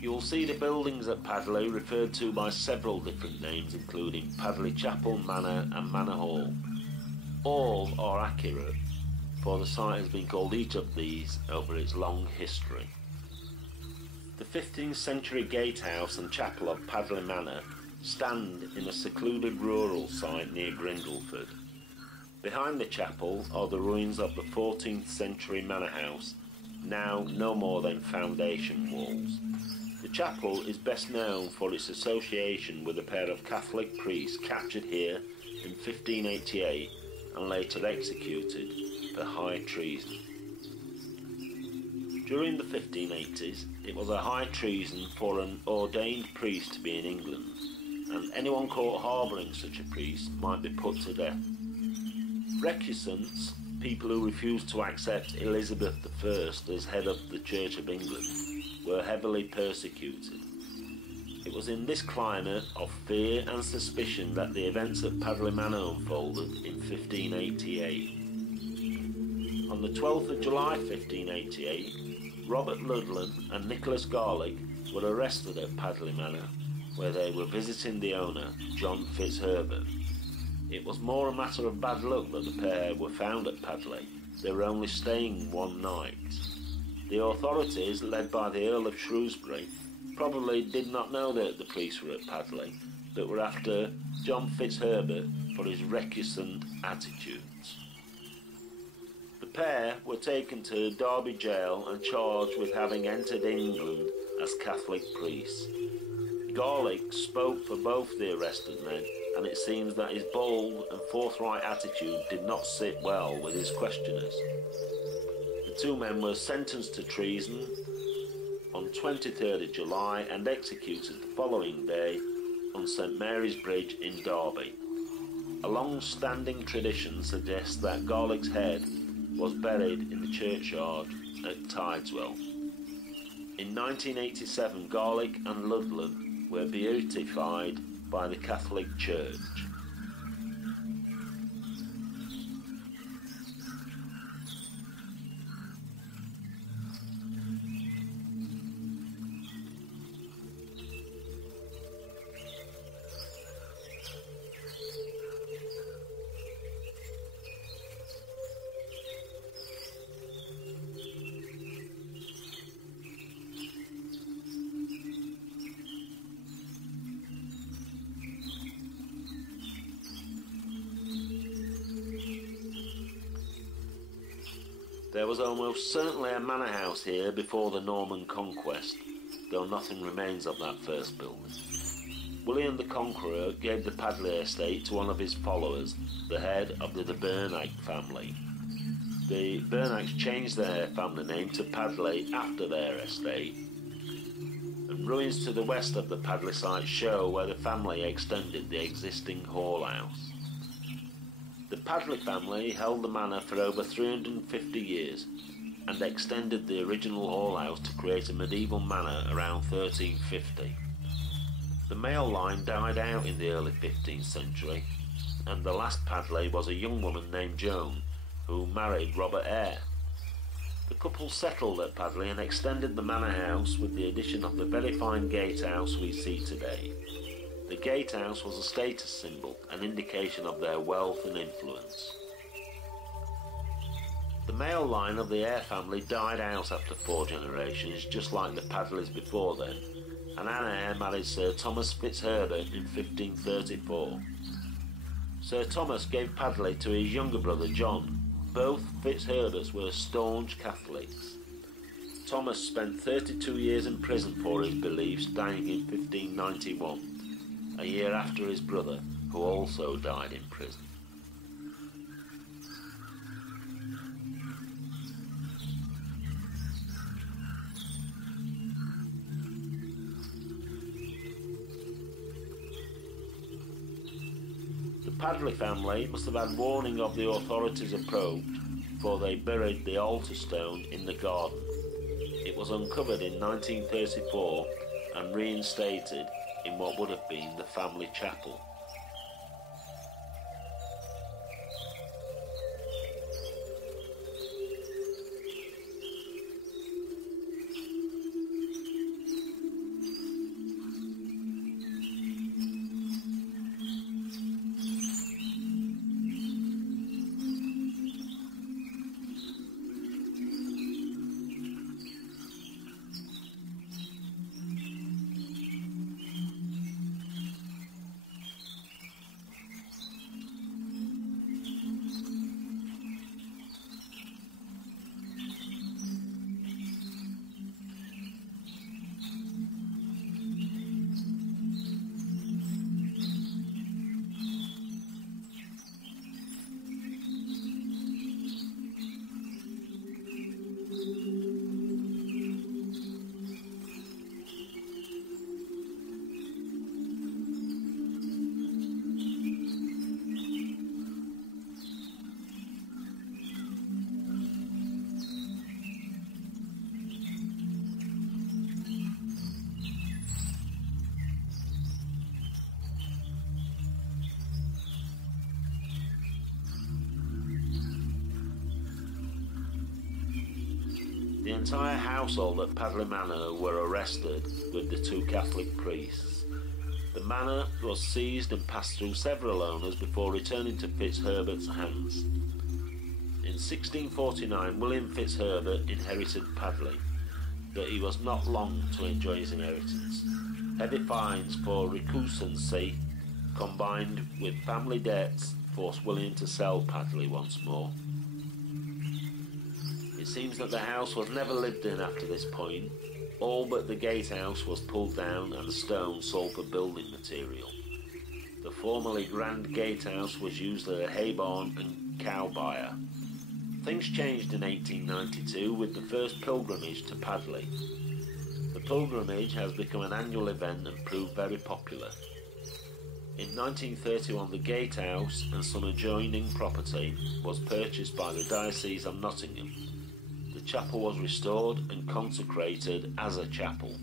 You will see the buildings at Padley referred to by several different names, including Padley Chapel, Manor and Manor Hall. All are accurate, for the site has been called each of these over its long history. The 15th century gatehouse and chapel of Padley Manor stand in a secluded rural site near Grindleford. Behind the chapel are the ruins of the 14th century manor house, now no more than foundation walls. The chapel is best known for its association with a pair of Catholic priests captured here in 1588 and later executed for high treason. During the 1580s, it was a high treason for an ordained priest to be in England, and anyone caught harbouring such a priest might be put to death. Recusants, people who refused to accept Elizabeth I as head of the Church of England, were heavily persecuted. It was in this climate of fear and suspicion that the events at Padley Manor unfolded in 1588. On the 12th of July 1588, Robert Ludlam and Nicholas Garlick were arrested at Padley Manor, where they were visiting the owner, John Fitzherbert. It was more a matter of bad luck that the pair were found at Padley. They were only staying one night. The authorities, led by the Earl of Shrewsbury, probably did not know that the priests were at Padley, but were after John Fitzherbert for his recusant attitudes. The pair were taken to Derby jail and charged with having entered England as Catholic priests. Garlick spoke for both the arrested men, and it seems that his bold and forthright attitude did not sit well with his questioners. The two men were sentenced to treason on 23rd of July and executed the following day on St Mary's Bridge in Derby. A long-standing tradition suggests that Garlick's head was buried in the churchyard at Tideswell. In 1987, Garlick and Ludlam were beatified by the Catholic Church. There was almost certainly a manor house here before the Norman conquest, though nothing remains of that first building. William the Conqueror gave the Padley estate to one of his followers, the head of the Bernach family. The Bernachs changed their family name to Padley after their estate, and ruins to the west of the Padley site show where the family extended the existing hall house. The Padley family held the manor for over 350 years and extended the original hall house to create a medieval manor around 1350. The male line died out in the early 15th century, and the last Padley was a young woman named Joan, who married Robert Eyre. The couple settled at Padley and extended the manor house with the addition of the very fine gatehouse we see today. The gatehouse was a status symbol, an indication of their wealth and influence. The male line of the Eyre family died out after 4 generations, just like the Padleys before then, and Anne Eyre married Sir Thomas Fitzherbert in 1534. Sir Thomas gave Padley to his younger brother John. Both Fitzherberts were staunch Catholics. Thomas spent 32 years in prison for his beliefs, dying in 1591. A year after his brother, who also died in prison. The Padley family must have had warning of the authorities' approach, for they buried the altar stone in the garden. It was uncovered in 1934 and reinstated in what would have been the family chapel. The entire household at Padley Manor were arrested with the 2 Catholic priests. The manor was seized and passed through several owners before returning to Fitzherbert's hands. In 1649, William Fitzherbert inherited Padley, but he was not long to enjoy his inheritance. Heavy fines for recusancy, combined with family debts, forced William to sell Padley once more. It seems that the house was never lived in after this point. All but the gatehouse was pulled down and the stone sold for building material. The formerly grand gatehouse was used as a hay barn and cow byre. Things changed in 1892 with the first pilgrimage to Padley. The pilgrimage has become an annual event and proved very popular. In 1931, the gatehouse and some adjoining property was purchased by the Diocese of Nottingham. The chapel was restored and consecrated as a chapel.